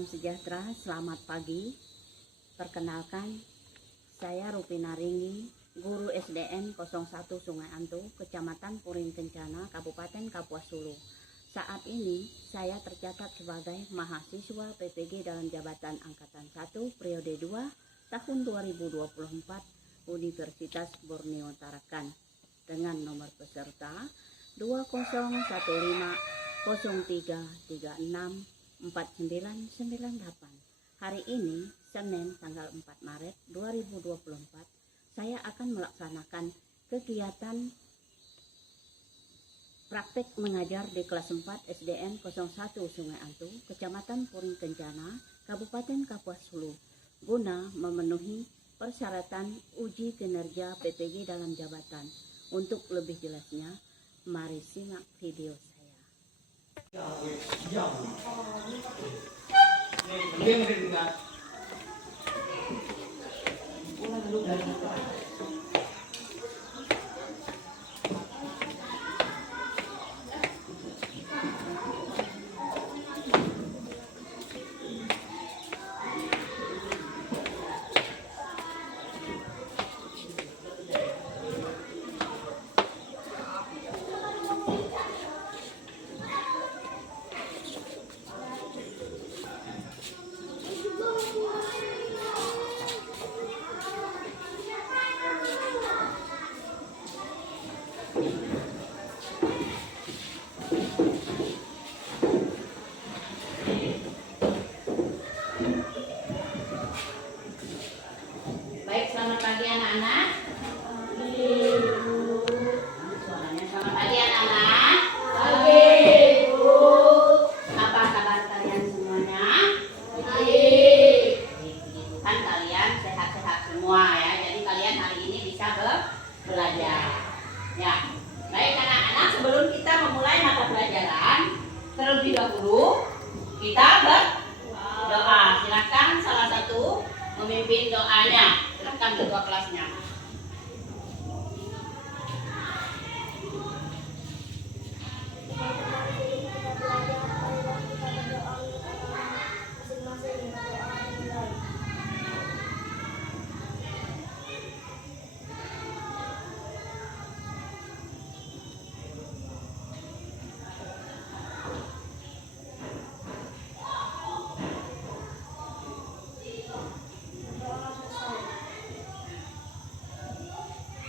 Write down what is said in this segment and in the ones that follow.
salam sejahtera, selamat pagi. Perkenalkan, saya Rupina Ringgi, guru SDN 01 Sungai Antu, Kecamatan Puring Kencana, Kabupaten Kapuas Hulu. Saat ini saya tercatat sebagai mahasiswa PPG dalam jabatan Angkatan 1 periode 2 tahun 2024 Universitas Borneo Tarakan dengan nomor peserta 2003364998. Hari ini, Senin tanggal 4 Maret 2024, saya akan melaksanakan kegiatan praktek mengajar di kelas 4 SDN 01 Sungai Antu, Kecamatan Puring Kencana, Kabupaten Kapuas Hulu, guna memenuhi persyaratan uji kinerja PPG dalam jabatan. Untuk lebih jelasnya, mari simak video saya. Baik, selamat pagi anak-anak. Suaranya selamat pagi anak-anak. Pagi, Bu. Apa kabar kalian semuanya? Baik. Kan kalian sehat-sehat semua ya. Jadi kalian hari ini bisa belajar. Ya. Baik anak-anak, sebelum kita memulai mata pelajaran, terlebih dahulu kita berdoa. Silakan salah satu memimpin doanya. Silakan ketua kelasnya.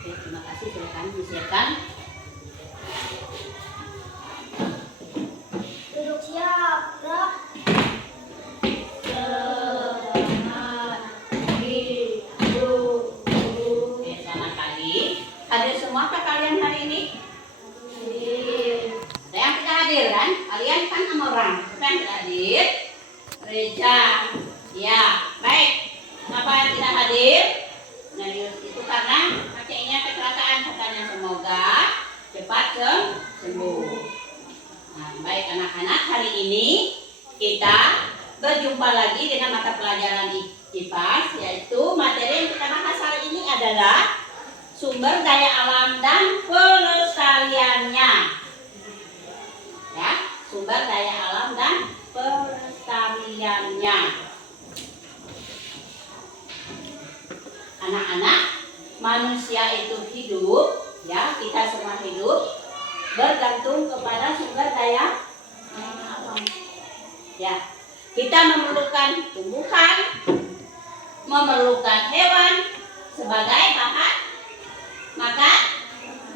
Oke, terima kasih. Silakan disiapkan. Duduk siap, gerak. Oke, selamat pagi. Hadir semua kah kalian hari ini? Ada yang tidak hadir kan? Kalian kan 6 orang. Siapa yang tidak hadir? Reja. Ya, baik. Kenapa yang tidak hadir? Nah, itu karena kakeknya kecelakaan katanya. Semoga cepat sembuh. Nah, baik anak-anak, hari ini kita berjumpa lagi dengan mata pelajaran IPAS, yaitu materi yang kita bahas hari ini adalah sumber daya alam dan pelestariannya. Ya, sumber daya alam dan pelestariannya. Anak-anak, manusia itu hidup, ya, kita semua hidup bergantung kepada sumber daya alam. Ya, kita memerlukan tumbuhan, memerlukan hewan sebagai bahan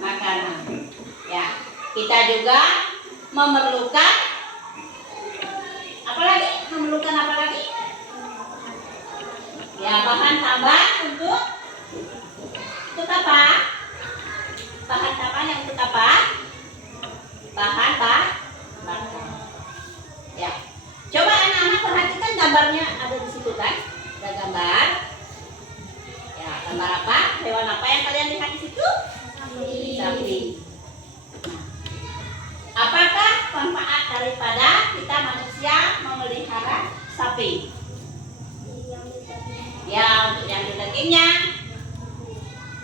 makanan. Ya, kita juga memerlukan apa lagi? Ya, bahan tambah untuk apa? Bahan tambah yang untuk apa? Bahan bakar. Ya. Coba anak-anak perhatikan gambarnya, ada di situ kan? Ada gambar. Ya, gambar apa? Hewan apa yang kalian lihat di situ? Sapi. Nah, apakah manfaat daripada kita manusia memelihara sapi? Ya, untuk diambil dagingnya,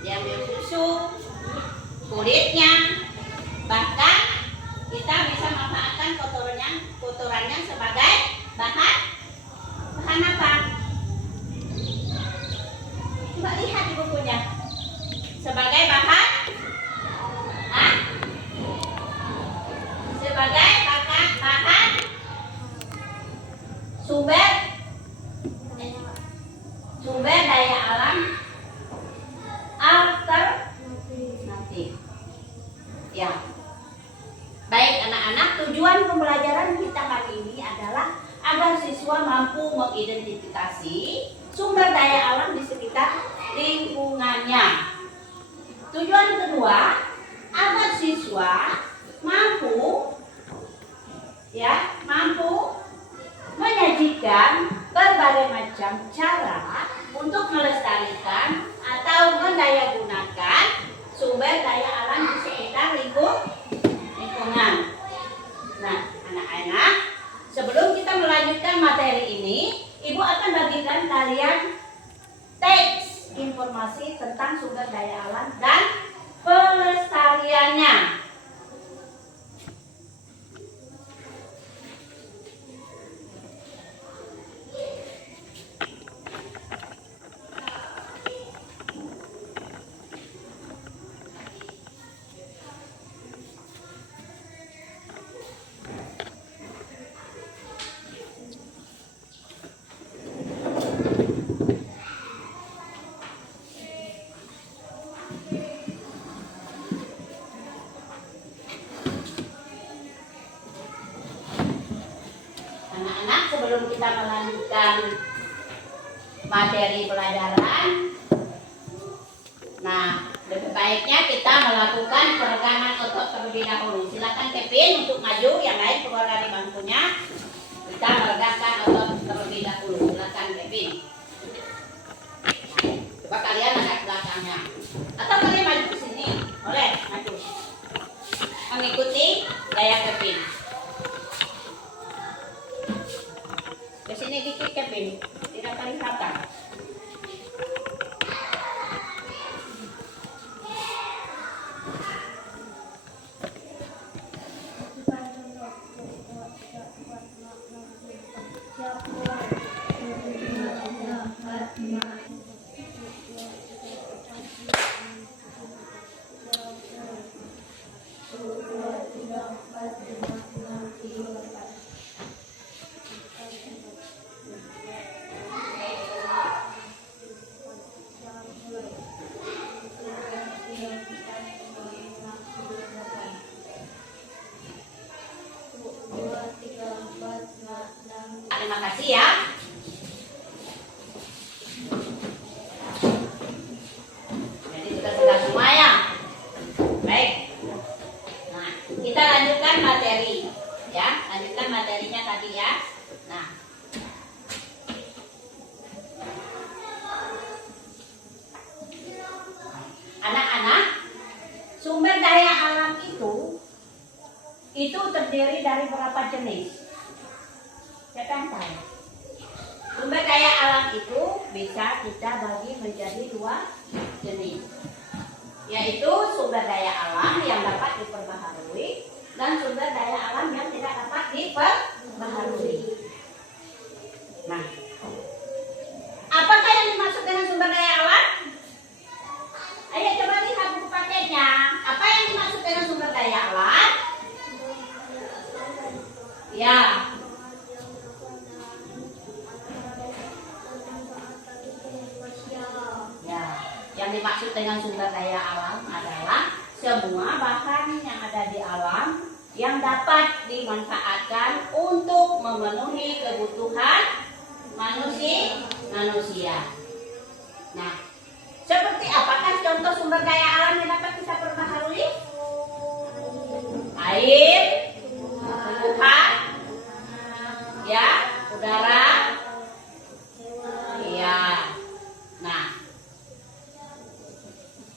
diambil susu, kulitnya, bahkan kita bisa manfaatkan kotorannya sebagai bahan merupakan apa? Coba lihat di bukunya. Sebagai bahan? Hah? Sebagai bahan sumber daya alam alternatif. Ya. Baik anak-anak, tujuan pembelajaran kita kali ini adalah agar siswa mampu mengidentifikasi sumber daya alam di sekitar lingkungannya. Tujuan kedua, agar siswa mampu menyajikan berbagai macam cara untuk melestarikan atau mendayagunakan sumber daya alam di sekitar lingkungan. Nah, anak-anak, sebelum kita melanjutkan materi ini, Ibu akan bagikan kalian teks informasi tentang sumber daya alam dan pelestariannya. Anak-anak, sebelum kita melanjutkan materi pelajaran, nah, lebih baiknya kita melakukan peregangan otot terlebih dahulu. Silakan Kevin untuk maju, yang lain keluar dari bangkunya. Kita meregangkan otot terlebih dahulu. Silakan Kevin. Coba kalian agak belakangnya, atau kalian maju ke sini, boleh maju. Mengikuti gaya Kevin. Ke sini dikit Kevin, tidak kelihatan. Terima kasih ya. Jadi sudah semua ya. Baik. Nah, kita lanjutkan materi ya. Lanjutkan materinya tadi ya. Nah, anak-anak, sumber daya alam itu terdiri dari berapa jenis? Siapa yang tahu? Sumber daya alam itu bisa kita bagi menjadi dua jenis, yaitu sumber daya alam yang dapat diperbaharui dan sumber daya alam yang tidak dapat diperbaharui. Nah, apakah yang dimaksud dengan sumber daya alam? Ayo coba lihat buku paketnya. Apa yang dimaksud dengan sumber daya alam? Ya. Yang dimaksud dengan sumber daya alam adalah semua bahan yang ada di alam yang dapat dimanfaatkan untuk memenuhi kebutuhan manusia. Nah, seperti apakah contoh sumber daya alam yang dapat kita perbaharui? Air, tumbuhan, ya, udara, ya. Nah,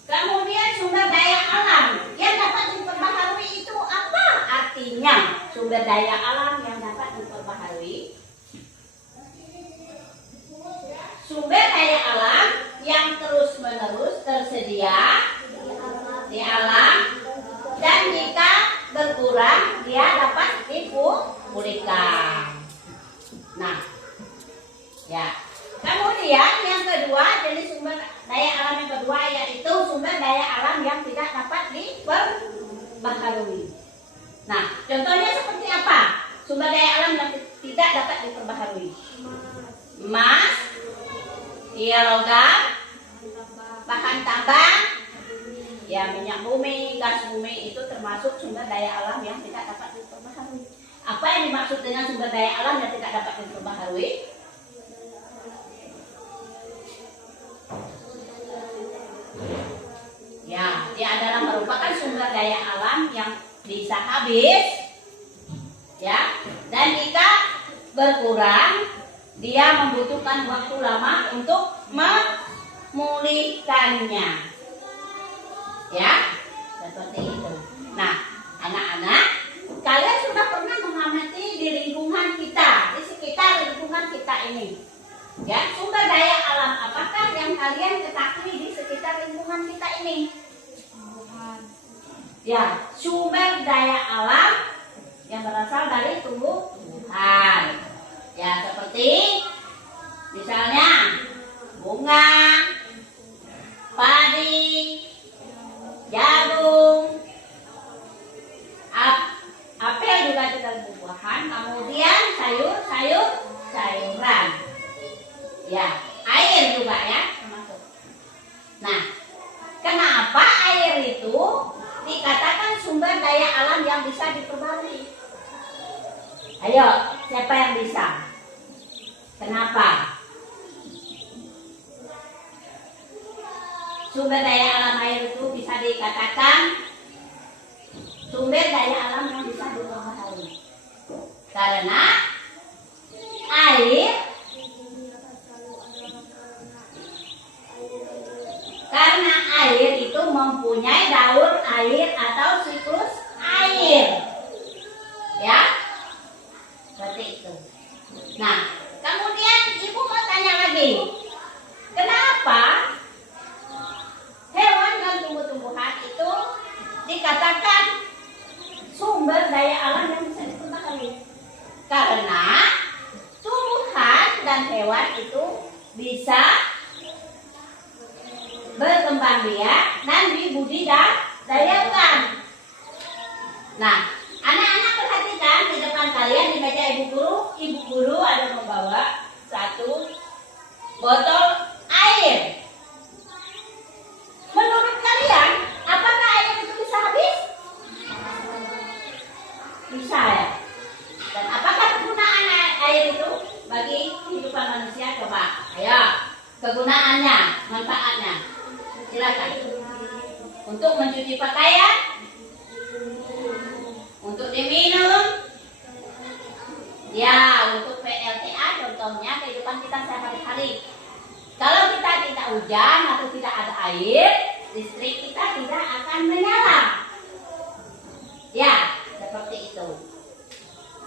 kemudian sumber daya alam yang dapat diperbaharui itu apa artinya? Sumber daya alam yang dapat diperbaharui, sumber daya alam yang terus-menerus tersedia di alam dan jika berkurang dia dapat dipulihkan. Nah, Ya. Kemudian yang kedua, jenis sumber daya alam yang kedua yaitu sumber daya alam yang tidak dapat diperbaharui. Nah, contohnya seperti apa? Sumber daya alam yang tidak dapat diperbaharui. Emas, iya logam, bahan tambang, ya minyak bumi, gas bumi itu termasuk sumber daya alam yang tidak dapat diperbaharui. Apa yang dimaksud dengan sumber daya alam yang tidak dapat diperbaharui? Ya, dia adalah merupakan sumber daya alam yang bisa habis, ya, dan jika berkurang, dia membutuhkan waktu lama untuk memulihkannya, ya, seperti itu. Nah, anak-anak, kalian sudah pernah mengamati di lingkungan kita, di sekitar lingkungan kita ini, ya, sumber daya alam apakah yang kalian ketahui di sekitar lingkungan kita ini? Ya, sumber daya alam yang berasal dari tumbuhan. Ya, seperti misalnya bunga, padi, jagung, apel juga dari buah-buahan, kemudian sayuran. Ya, air juga ya termasuk. Nah, kenapa air itu dikatakan sumber daya alam yang bisa diperbarui? Ayo, siapa yang bisa? Kenapa? Sumber daya alam air itu bisa dikatakan sumber daya alam yang bisa diperbarui. Karena air itu mempunyai daur air atau siklus air, ya, seperti itu. Nah, kemudian ibu mau tanya lagi, kenapa hewan dan tumbuh-tumbuhan itu dikatakan sumber daya alam yang bisa diperbaharui? Karena tumbuhan dan hewan itu bisa berkembang biak dan dibudidayakan. Nah, anak-anak perhatikan di depan kalian di meja ibu guru ada membawa satu botol air. Menurut kalian, apakah air itu bisa habis? Bisa ya. Dan apakah kegunaan air itu bagi kehidupan manusia? Coba, ayo, kegunaannya, manfaatnya. Silakan. Untuk mencuci pakaian, untuk diminum, ya, untuk PLTA contohnya kehidupan kita sehari-hari. Kalau kita tidak hujan atau tidak ada air, listrik kita tidak akan menyala. Ya, seperti itu.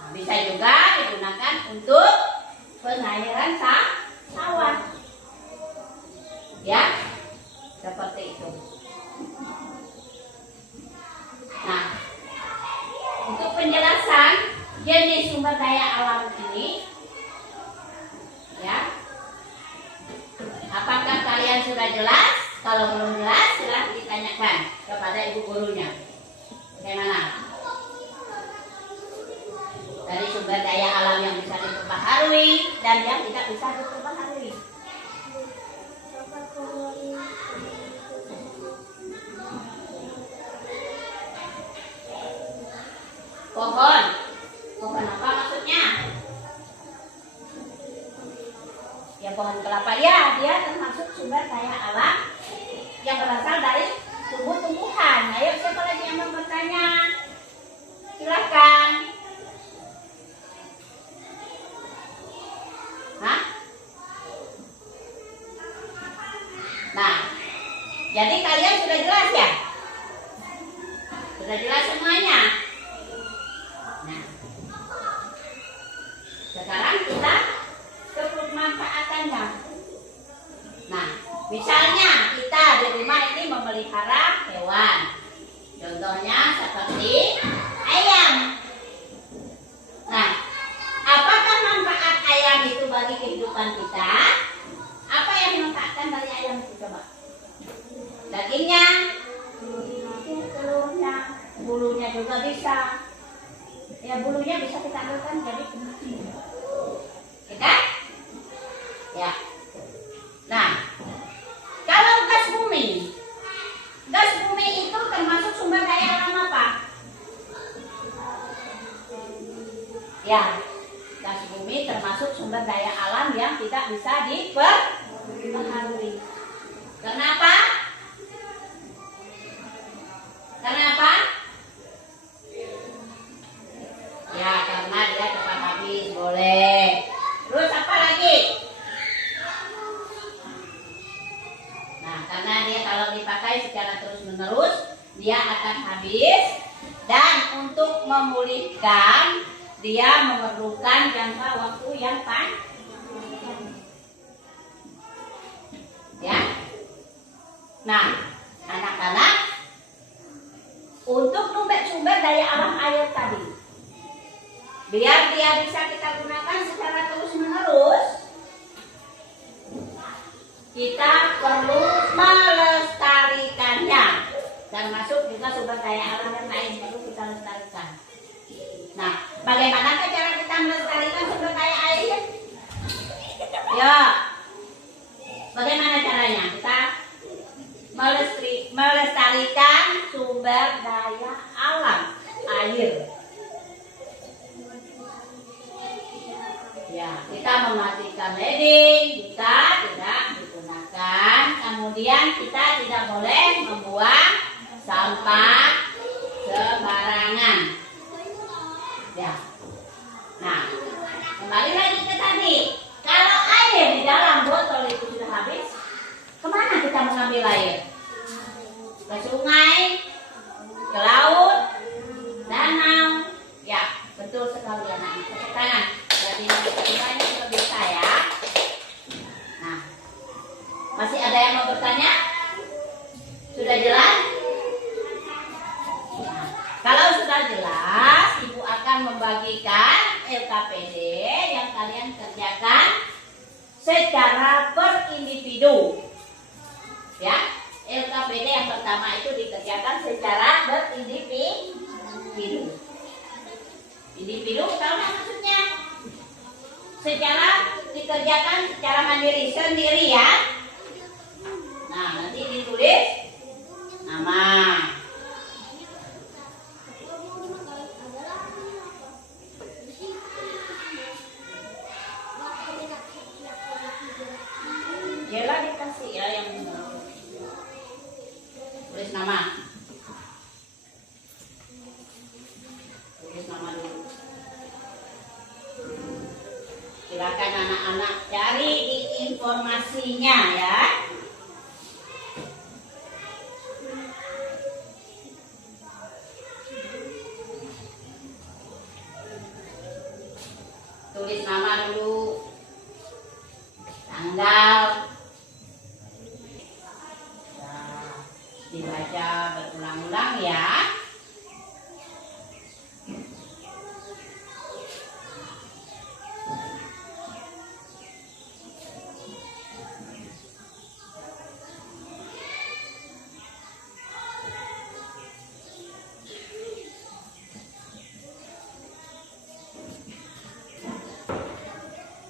Nah, bisa juga digunakan untuk pengairan sawah. Ya, seperti itu. Nah, untuk penjelasan jenis sumber daya alam ini, ya, apakah kalian sudah jelas? Kalau belum jelas, silahkan ditanyakan kepada ibu gurunya. Bagaimana? Dari sumber daya alam yang bisa diperbaharui dan yang tidak bisa diperbaharui. Pohon apa maksudnya? Ya, pohon kelapa, ya, dia termasuk sumber daya alam yang berasal dari tumbuh-tumbuhan. Ayo, siapa lagi yang mau bertanya? Silakan. Hah? Nah, jadi kalian sudah jelas ya? Sudah jelas semuanya? Nah, sekarang kita ke pemanfaatannya. Nah, misalnya kita di rumah ini memelihara hewan. Contohnya seperti ayam. Nah, apakah manfaat ayam itu bagi kehidupan depan kita. Apa yang dilengkapkan dari ayam itu coba? Dagingnya, telurnya, bulunya juga bisa. Ya bulunya bisa kita ambilkan jadi penting. Ya kan? Ya. Nah, kalau gas bumi itu termasuk sumber daya alam apa? Ya, gas bumi termasuk sumber daya alam yang tidak bisa diperbaharui. Kenapa? Kenapa? Ya, karena dia cepat habis, boleh. Terus apa lagi? Nah, karena dia kalau dipakai secara terus-menerus, dia akan habis. Dan untuk memulihkan, dia memerlukan jangka waktu yang panjang. Ya. Nah, anak-anak, untuk sumber daya alam air tadi, biar dia bisa kita gunakan secara terus-menerus, kita perlu melestarikannya. Termasuk juga sumber daya alam yang lain perlu kita lestarikan. Nah, bagaimana cara kita melestarikan sumber daya air? Ya, bagaimana caranya? Kita melestarikan sumber daya alam air. Ya, kita mematikan leding jika tidak digunakan. Kemudian kita tidak boleh membuang sampah sembarangan. Ya. Nah, kembali lagi ke tadi. Kalau air di dalam botol itu sudah habis, kemana kita mengambil air? Ke sungai, ke laut, danau. Ya, betul sekali anak. Tepuk tangan. Jadi semuanya sudah bisa ya. Nah, masih ada yang mau bertanya? Sudah jelas? Nah, kalau sudah jelas, Ibu akan membagikan LKPD yang kalian kerjakan secara per individu. Ya, LKPD yang pertama itu dikerjakan secara berindividu. Individu, tahu nggak maksudnya? Dikerjakan secara mandiri sendiri ya. Nah, nanti ditulis nama. Jela dikasih ya yang tulis nama. Tulis nama dulu. Silakan anak-anak cari di informasinya ya. Tulis nama dulu, tanggal, nah, dibaca berulang-ulang ya.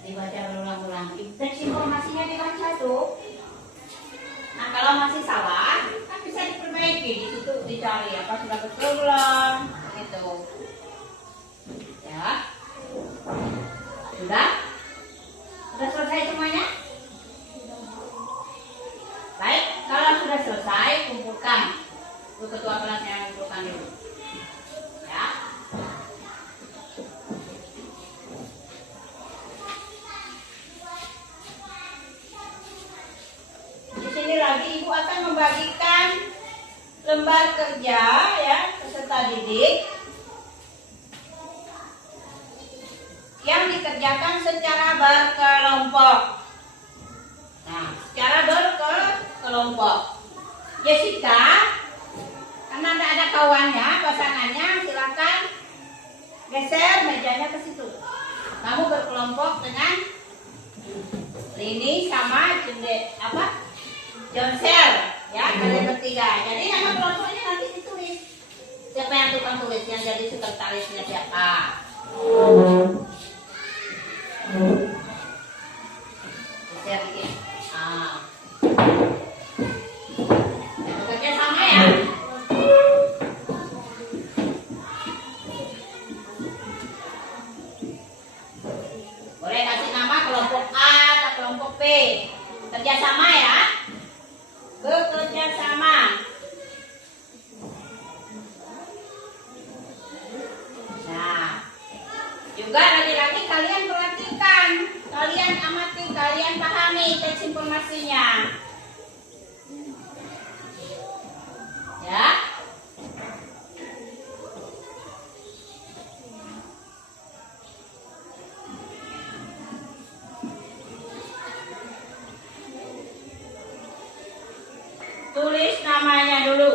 Dibaca berulang-ulang. Teks informasinya dibaca tuh. Nah, kalau masih salah, kan bisa diperbaiki. Di situ dicari apa sudah betul belum, gitu. Ya. Sudah? Sudah selesai semuanya? Baik, kalau sudah selesai, kumpulkan. Bu ketua kelasnya kumpulkan dulu. Ya. Lagi Ibu akan membagikan lembar kerja ya peserta didik yang dikerjakan secara berkelompok. Nah, secara berkelompok. Jessica, karena tidak ada kawannya, pasangannya, silakan geser mejanya ke situ. Kamu berkelompok dengan Rini sama Jonsel, ya kalian bertiga. Jadi nama kelompoknya nanti ditulis. Siapa yang tukang tulis, yang jadi sekretarisnya siapa? Saya bikin. Kerja sama ya. Boleh kasih nama kelompok A atau kelompok B. Kerjasama ya. Bekerja sama. Nah, juga lagi-lagi kalian perhatikan, kalian amati, kalian pahami teks informasinya. Ya. Tulis namanya dulu.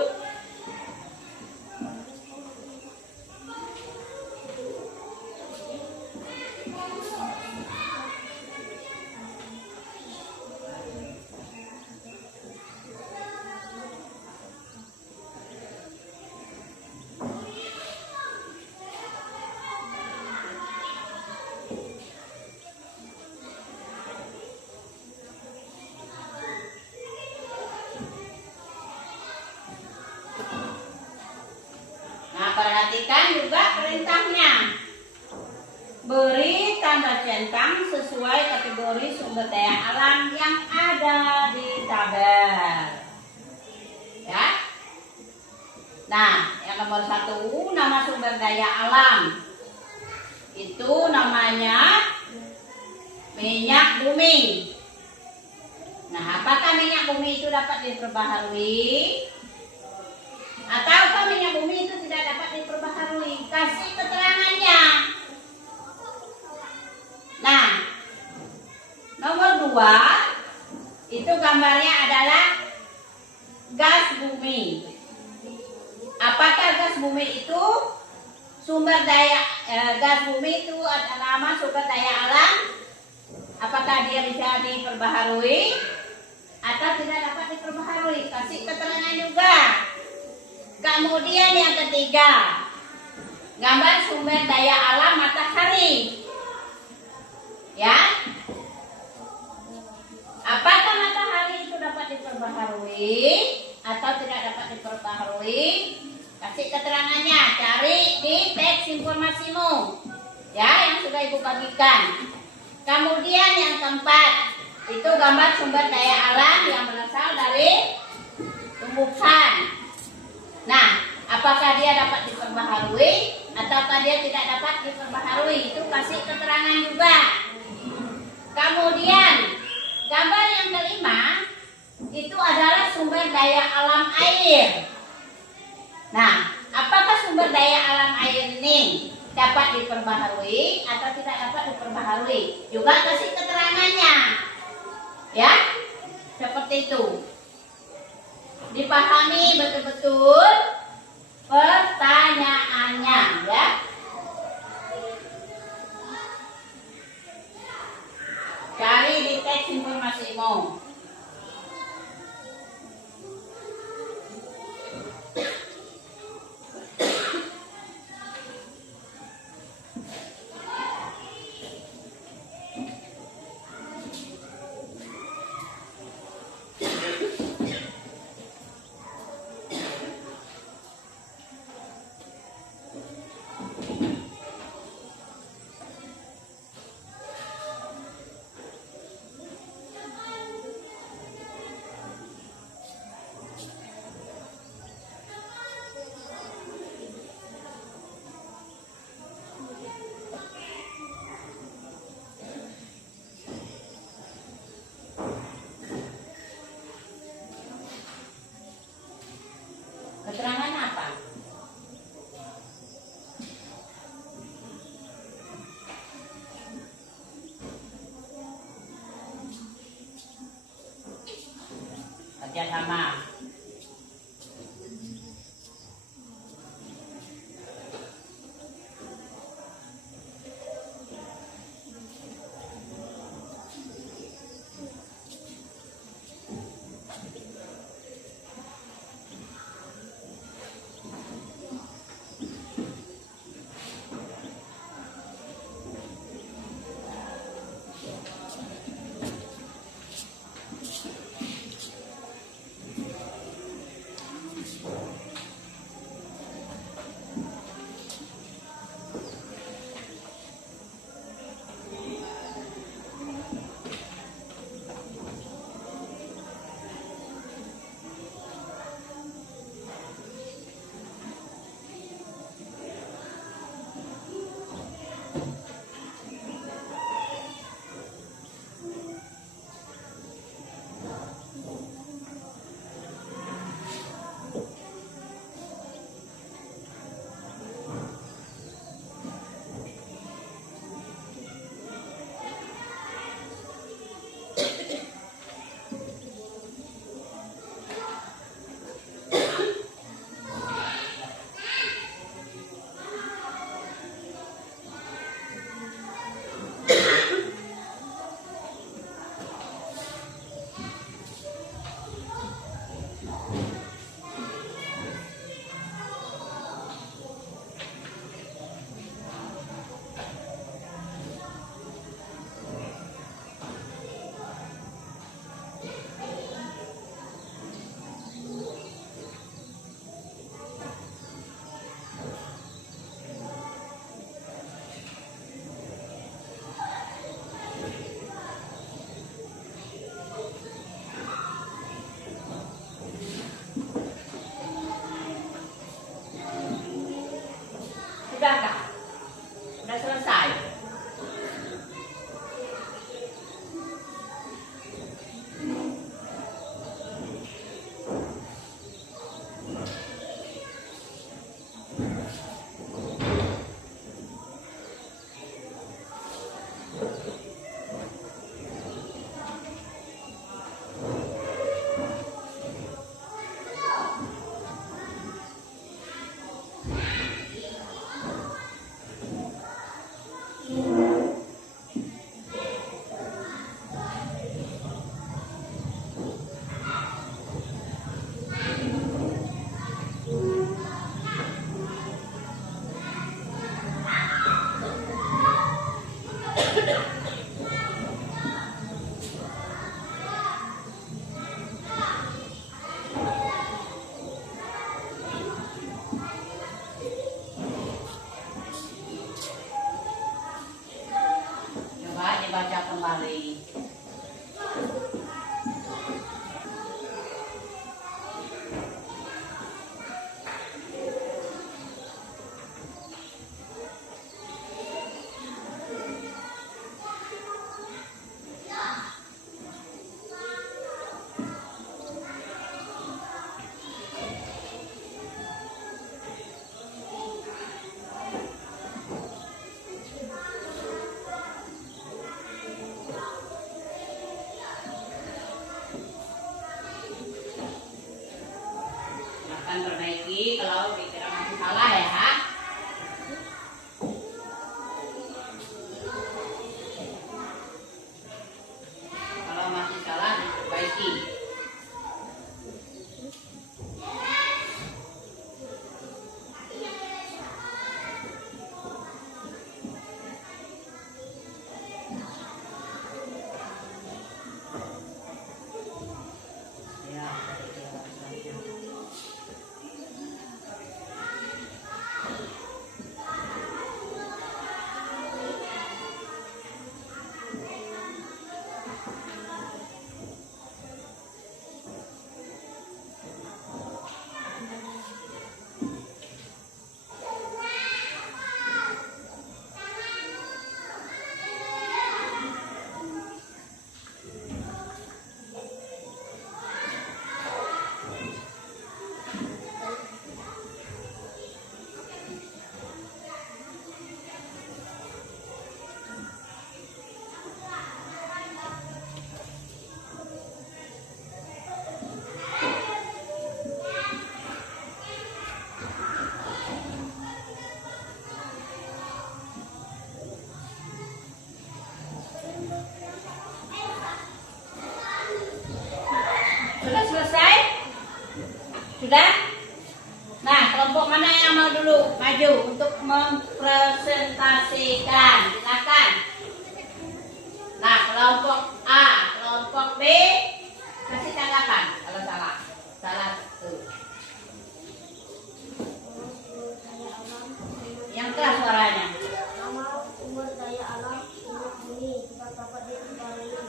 Perhatikan juga perintahnya. Beri tanda centang sesuai kategori sumber daya alam yang ada di tabel. Ya. Nah, yang nomor 1, nama sumber daya alam. Itu namanya minyak bumi. Nah, apakah minyak bumi itu dapat diperbaharui? Ataukah minyak bumi itu tidak dapat diperbaharui? Kasih keterangannya. Nah, nomor 2 itu gambarnya adalah gas bumi. Apakah gas bumi itu sumber daya? Gas bumi itu adalah nama sumber daya alam. Apakah dia bisa diperbaharui atau tidak dapat diperbaharui? Kasih keterangan juga. Kemudian yang ketiga, gambar sumber daya alam matahari. Ya, apakah matahari itu dapat diperbaharui atau tidak dapat diperbaharui? Kasih keterangannya, cari di teks informasimu. Ya, yang sudah ibu bagikan. Kemudian yang keempat, itu gambar sumber daya alam yang berasal dari tumbuhan. Nah, apakah dia dapat diperbaharui ataukah dia tidak dapat diperbaharui? Itu kasih keterangan juga. Kemudian, gambar yang kelima itu adalah sumber daya alam air. Nah, apakah sumber daya alam air ini dapat diperbaharui atau tidak dapat diperbaharui? Juga kasih keterangannya. Ya, seperti itu. Dipahami betul-betul pertanyaannya, ya. Cari di teks informasimu. Keterangan apa? Kerjasama. Sudah? Nah, kelompok mana yang mau dulu maju untuk mempresentasikan? Silakan. Nah, kelompok A, kelompok B kasih tanggapan kalau salah. Salah tuh. Yang keras suaranya. Nama sumber daya alam minyak bumi tidak dapat diketahui.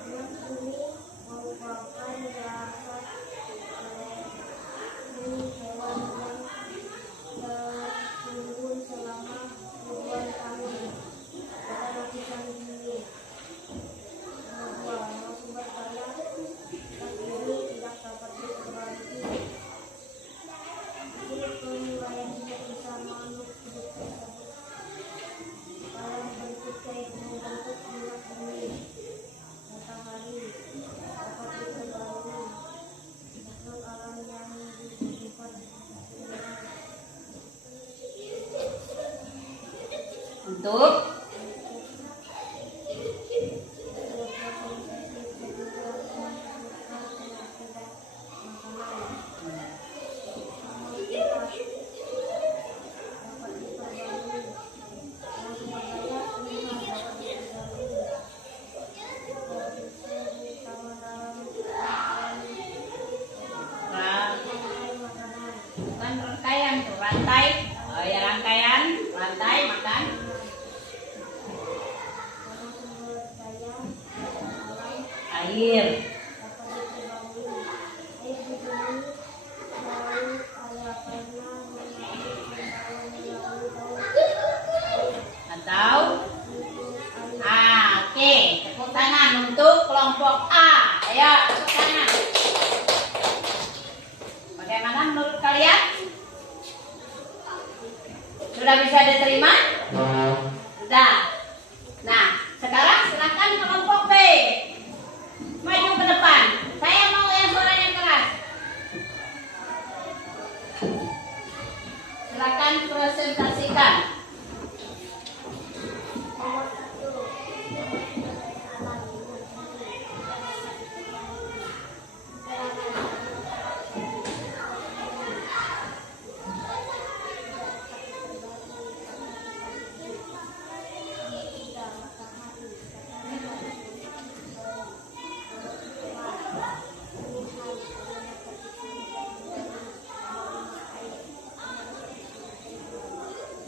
Minyak bumi merupakan jasad bumi hewan yang tertimbun selama ribuan tahun pada lapisan bumi. Kedua, nama sumber daya gas bumi tidak dapat diketahui. Hasil penilaian tidak bisa makhluk hidup tersebut dalam bentuk cair membentuk minyak bumi. Matahari dapat diketahui makhluk alam yang bersifat Untuk bukan rangkaian tuh, rantai. Oh ya, rangkaian, rantai makan. Air. Atau oke, tepuk tangan untuk kelompok A. Ayo, tepuk tangan. Bagaimana menurut kalian? Sudah bisa diterima? Sudah. Nah, sekarang silakan kelompok B maju ke depan. Saya mau yang suaranya keras. Silakan presentasikan. nomor 1 alam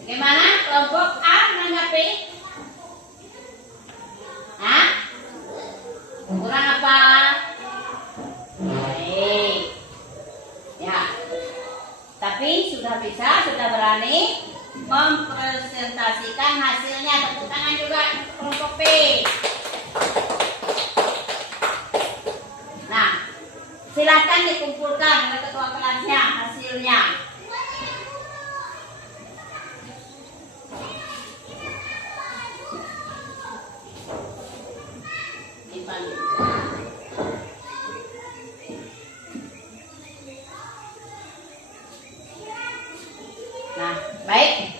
Bagaimana kelompok A menanggapi? Hah? Kurang apa? Baik. Ya. Tapi sudah bisa, sudah berani mempresentasikan hasilnya. Tepuk tangan juga untuk kelompok B. Nah, silakan dikumpulkan oleh ketua kelasnya hasilnya. Nah, baik.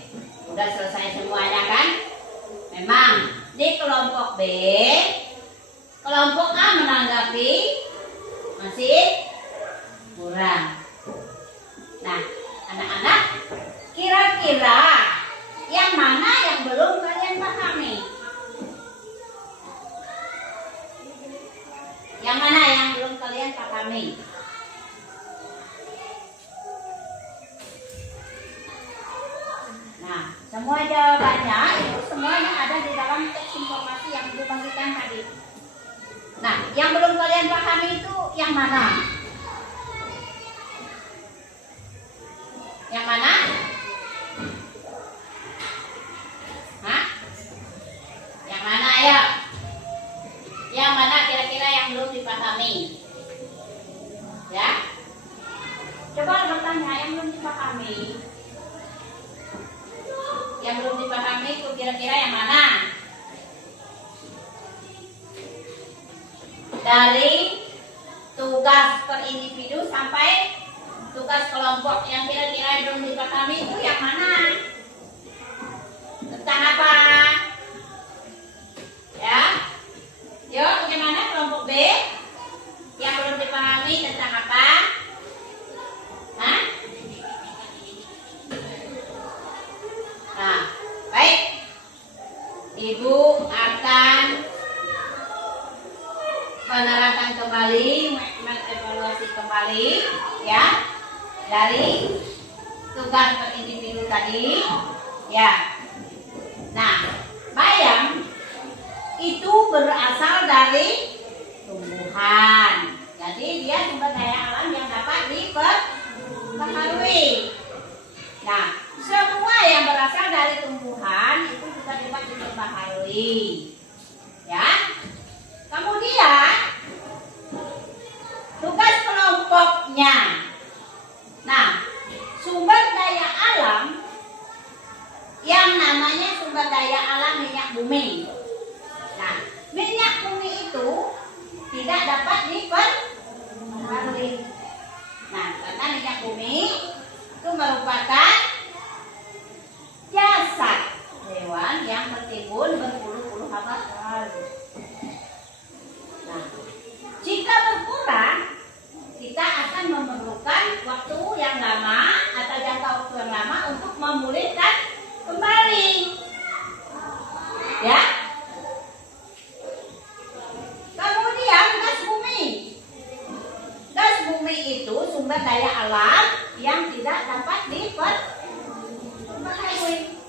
Udah selesai semuanya kan? Memang di kelompok B, kelompok A menanggapi masih kurang. Nah, anak-anak, kira-kira yang mana yang belum kalian pahami? Yang mana yang belum kalian pahami? Nah, semua jawabannya itu semuanya ada di dalam teks informasi yang ibu bagikan tadi. Nah, yang belum kalian pahami itu yang mana? Yang mana? Hah? Yang mana ya? Yang mana kira-kira yang belum dipahami? Ya? Coba bertanya yang belum dipahami. Yang belum dipahami itu kira-kira yang mana? Dari tugas per individu sampai tugas kelompok yang kira-kira belum dipahami itu yang mana? Tentang apa? Ya? Yuk, bagaimana kelompok B? Yang belum dipahami tentang apa? kembali, mengevaluasi kembali ya dari tugas per individu tadi ya. Nah, bayam itu berasal dari tumbuhan. Jadi dia sumber daya alam yang dapat diperbaharui. Nah, semua yang berasal dari tumbuhan itu juga dapat diperbaharui. Ya. Kemudian tugas kelompoknya. Nah, sumber daya alam yang namanya sumber daya alam minyak bumi. Nah, minyak bumi itu tidak dapat diperbaharui. Nah, karena minyak bumi itu merupakan jasad hewan yang tertimbun berpuluh-puluh abad lalu. Nah, jika berkurang, kita akan memerlukan waktu yang lama atau jangka waktu yang lama untuk memulihkan kembali. Ya. Kemudian gas bumi. Gas bumi itu sumber daya alam yang tidak dapat diperbaharui.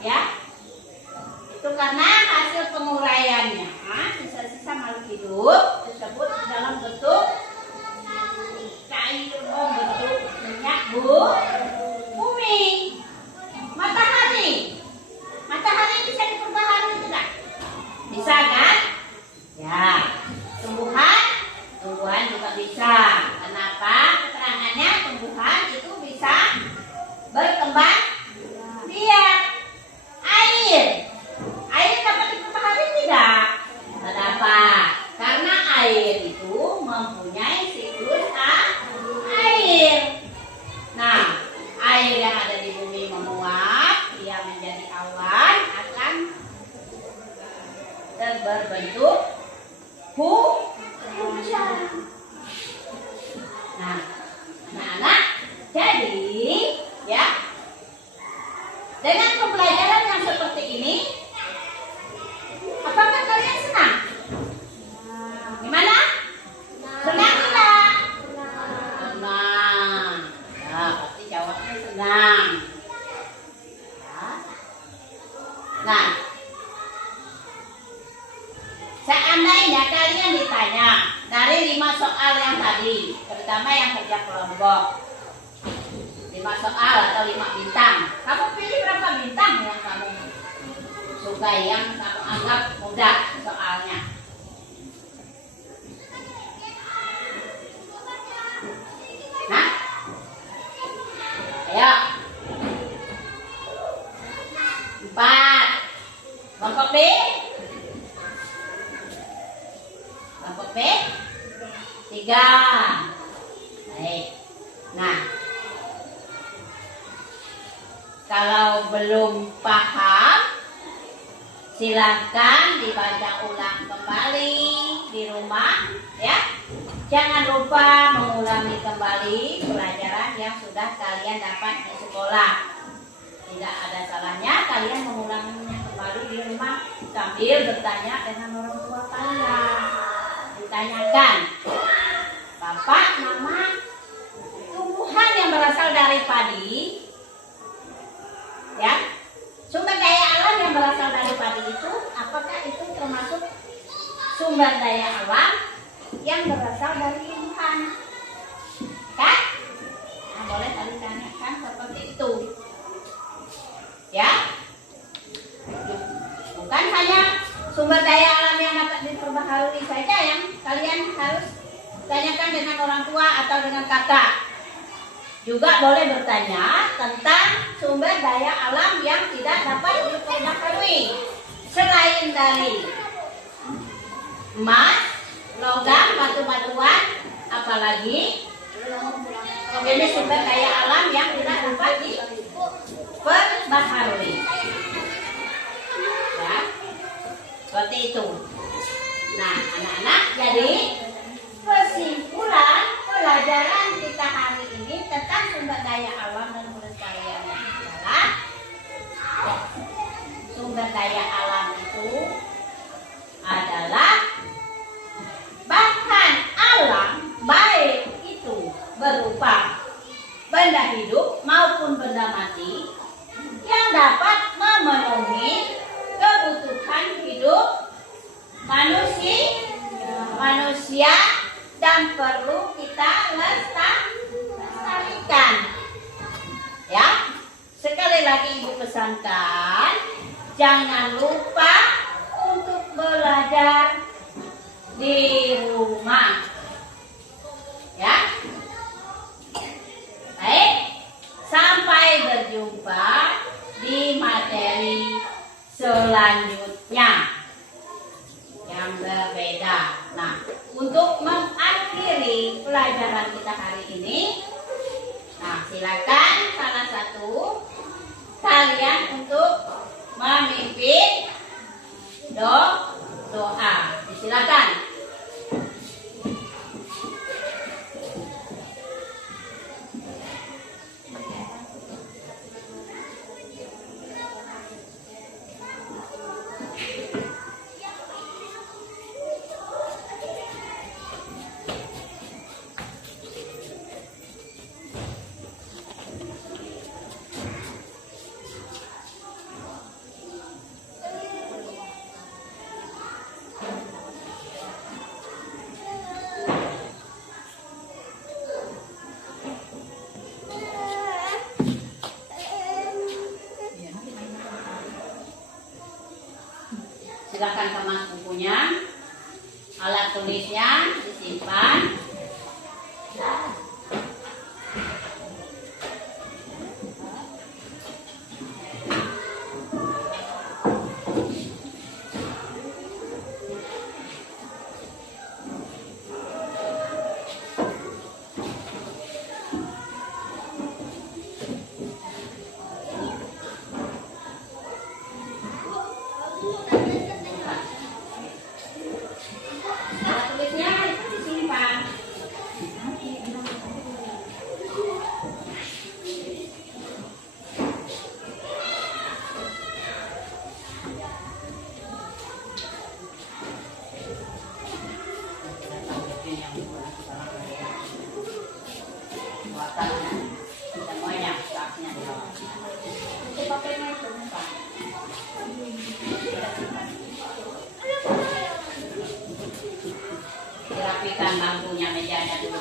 Ya. Itu karena hasil penguraiannya sisa-sisa makhluk hidup tersebut dalam bentuk cair bentuk minyak bumi. Matahari bisa diperbaharui tidak? Bisa kan? Ya. Tumbuhan juga bisa. Kenapa? Keterangannya tumbuhan itu bisa berkembang biak. Air dapat diperbaharui tidak? Tidak dapat. Karena air itu mempunyai siklus air. Nah, air yang ada di bumi menguap, dia menjadi awan, akan berbentuk hujan. Nah, anak-anak, jadi ya, dengan pembelajaran yang seperti ini, apakah kalian senang? Gimana? Senang tidak? Senang. Ya, pasti jawabnya senang. Ya. Nah, seandainya kalian ditanya dari 5 soal yang tadi, terutama yang kerja kelompok, 5 soal atau 5 bintang, kamu pilih berapa bintang yang kamu sukai, yang kamu anggap mudah soalnya? Hah? Ayo. 4. Kelompok B? Kelompok B? 3. Baik. Nah, kalau belum paham, silakan dibaca ulang kembali di rumah ya. Jangan lupa mengulangi kembali pelajaran yang sudah kalian dapat di sekolah. Tidak ada salahnya kalian mengulanginya kembali di rumah sambil bertanya dengan orang tua kalian. Ditanyakan, Bapak, Mama, tumbuhan yang berasal dari padi, ya, sumber daya alam yang berasal dari padi itu, apakah itu termasuk sumber daya alam yang berasal dari tumbuhan? Kan? Nah, boleh tadi tanyakan seperti itu. Ya, bukan hanya sumber daya alam yang dapat diperbaharui saja yang kalian harus tanyakan dengan orang tua atau dengan kakak. Juga boleh bertanya tentang sumber daya alam yang tidak dapat diperbaharui selain dari emas, logam, batu-batuan, apalagi ini sumber daya alam yang tidak dapat diperbaharui. Ya, seperti itu. Nah, anak-anak, jadi kesimpulan pelajaran kita hari ini tentang sumber daya alam dan pelestariannya adalah sumber daya alam itu adalah manusia dan perlu kita lestarikan. Ya, sekali lagi Ibu pesankan, jangan lupa untuk belajar di rumah. Ya, baik. Sampai berjumpa di materi selanjutnya yang berbeda. Nah, untuk mengakhiri pelajaran kita hari ini, nah silakan salah satu kalian untuk memimpin doa. Silakan. Silakan kemas bukunya, alat tulisnya disimpan. Alat tulisnya disimpan. Semuanya stafnya di bawah. Itu papanya itu Pak. Dirapikan lampunya, mejanya dulu.